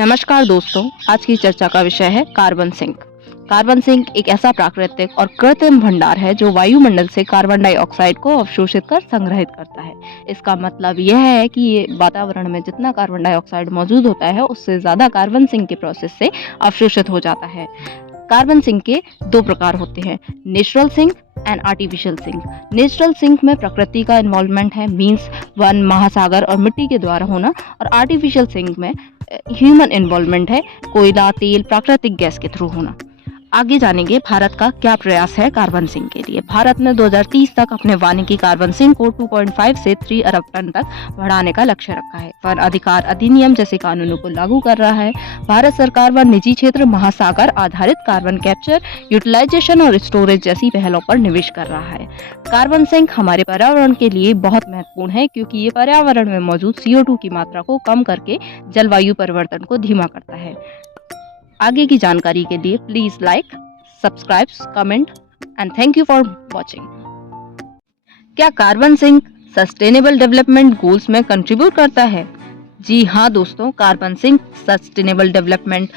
नमस्कार दोस्तों, आज की चर्चा का विषय है कार्बन सिंक। कार्बन सिंक एक ऐसा प्राकृतिक और कृत्रिम भंडार है जो वायुमंडल से कार्बन डाइऑक्साइड को अवशोषित कर संग्रहित करता है। इसका मतलब यह है कि ये वातावरण में जितना कार्बन डाइऑक्साइड मौजूद होता है उससे ज्यादा कार्बन सिंक के प्रोसेस से अवशोषित हो जाता है। कार्बन सिंक के दो प्रकार होते हैं, natural sink and artificial sink. Natural sink में प्रकृति का इन्वॉल्वमेंट है, मीन्स वन, महासागर और मिट्टी के द्वारा होना, और आर्टिफिशियल सिंक में ह्यूमन इन्वॉल्वमेंट है, कोयला, तेल, प्राकृतिक गैस के थ्रू होना। आगे जानेंगे भारत का क्या प्रयास है कार्बन सिंक के लिए। भारत ने 2030 तक अपने वानिकी कार्बन सिंक को 2.5 से 3 अरब टन तक बढ़ाने का लक्ष्य रखा है। वन अधिकार अधिनियम जैसे कानूनों को लागू कर रहा है। भारत सरकार व निजी क्षेत्र महासागर आधारित कार्बन कैप्चर, यूटिलाइजेशन और स्टोरेज जैसी पहलों पर निवेश कर रहा है। कार्बन सिंक हमारे पर्यावरण के लिए बहुत महत्वपूर्ण है क्योंकि ये पर्यावरण में मौजूद CO2 की मात्रा को कम करके जलवायु परिवर्तन को धीमा करता है। आगे की जानकारी के लिए please like, subscribe, comment and thank you for watching. क्या carbon sink sustainable development goals में कंट्रीब्यूट करता है? जी हाँ दोस्तों, carbon sink sustainable development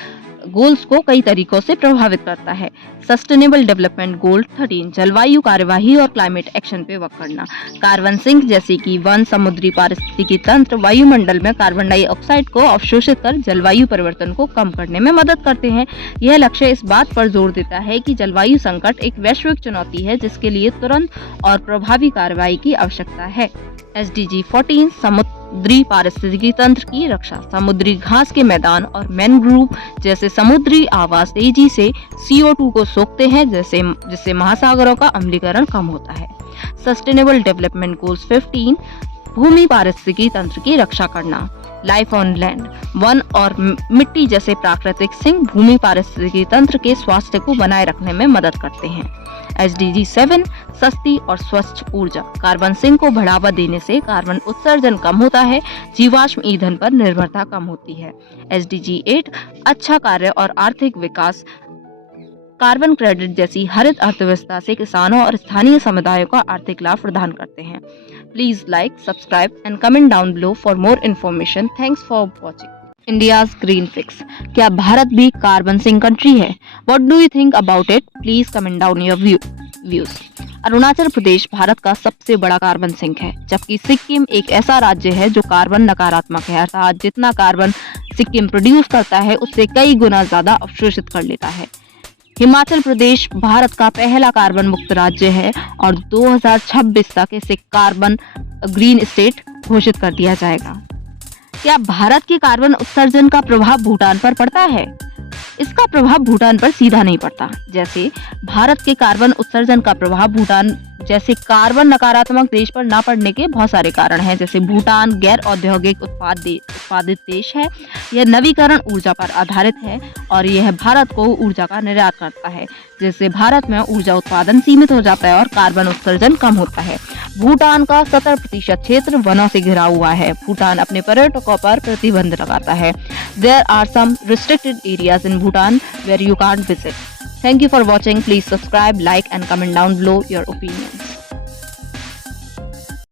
goals को कई तरीकों से प्रभावित करता है। सस्टेनेबल डेवलपमेंट गोल 13 जलवायु कार्यवाही और क्लाइमेट एक्शन पे वर्क करना। कार्बन सिंक जैसे कि वन, समुद्री पारिस्थितिकी तंत्र वायुमंडल में कार्बन डाइऑक्साइड को अवशोषित कर जलवायु परिवर्तन को कम करने में मदद करते हैं। यह लक्ष्य इस बात पर जोर देता है कि जलवायु संकट एक वैश्विक चुनौती है जिसके लिए तुरंत और प्रभावी कार्रवाई की आवश्यकता है। SDG 14 समुद्री पारिस्थितिकी तंत्र की रक्षा। समुद्री घास के मैदान और मैनग्रोव जैसे समुद्री आवास तेजी से CO2 को सोखते हैं जिससे महासागरों का अम्लीकरण कम होता है। सस्टेनेबल डेवलपमेंट गोल्स 15 भूमि पारिस्थितिकी तंत्र की रक्षा करना। लाइफ ऑन लैंड, वन और मिट्टी जैसे प्राकृतिक सिंक भूमि पारिस्थितिकी तंत्र के स्वास्थ्य को बनाए रखने में मदद करते हैं। SDG 7 सस्ती और स्वच्छ ऊर्जा। कार्बन सिंक को बढ़ावा देने से कार्बन उत्सर्जन कम होता है, जीवाश्म ईंधन पर निर्भरता कम होती है। SDG 8 अच्छा कार्य और आर्थिक विकास। कार्बन क्रेडिट जैसी हरित अर्थव्यवस्था से किसानों और स्थानीय समुदायों को आर्थिक लाभ प्रदान करते हैं। Please like, subscribe and comment down below for more information. Thanks for watching. India's green fix. क्या भारत भी कार्बन सिंक कंट्री है? What do you think about it? Please comment down your views. Arunachal Pradesh Bharat का सबसे बड़ा कार्बन सिंक है, जबकि सिक्किम एक ऐसा राज्य है जो कार्बन नकारात्मक है, अर्थात जितना कार्बन सिक्किम प्रोड्यूस करता है उससे कई गुना ज्यादा अवशोषित कर लेता है। हिमाचल प्रदेश भारत का पहला कार्बन मुक्त राज्य है और 2026 तक इसे कार्बन ग्रीन स्टेट घोषित कर दिया जाएगा। क्या भारत के कार्बन उत्सर्जन का प्रभाव भूटान पर पड़ता है? इसका प्रभाव भूटान पर सीधा नहीं पड़ता। जैसे भारत के कार्बन उत्सर्जन का प्रभाव भूटान जैसे कार्बन नकारात्मक देश पर ना पड़ने के बहुत सारे कारण हैं। जैसे भूटान गैर औद्योगिक उत्पादित देश है, यह नवीकरण ऊर्जा पर आधारित है और यह भारत को ऊर्जा का निर्यात करता है, जिससे भारत में ऊर्जा उत्पादन सीमित हो जाता है और कार्बन उत्सर्जन कम होता है। भूटान का 70% क्षेत्र वनों से घिरा हुआ है। भूटान अपने पर्यटकों पर प्रतिबंध लगाता है। There are some restricted areas in Bhutan where you can't visit. Thank you for watching. Please subscribe, like and comment down below your opinions.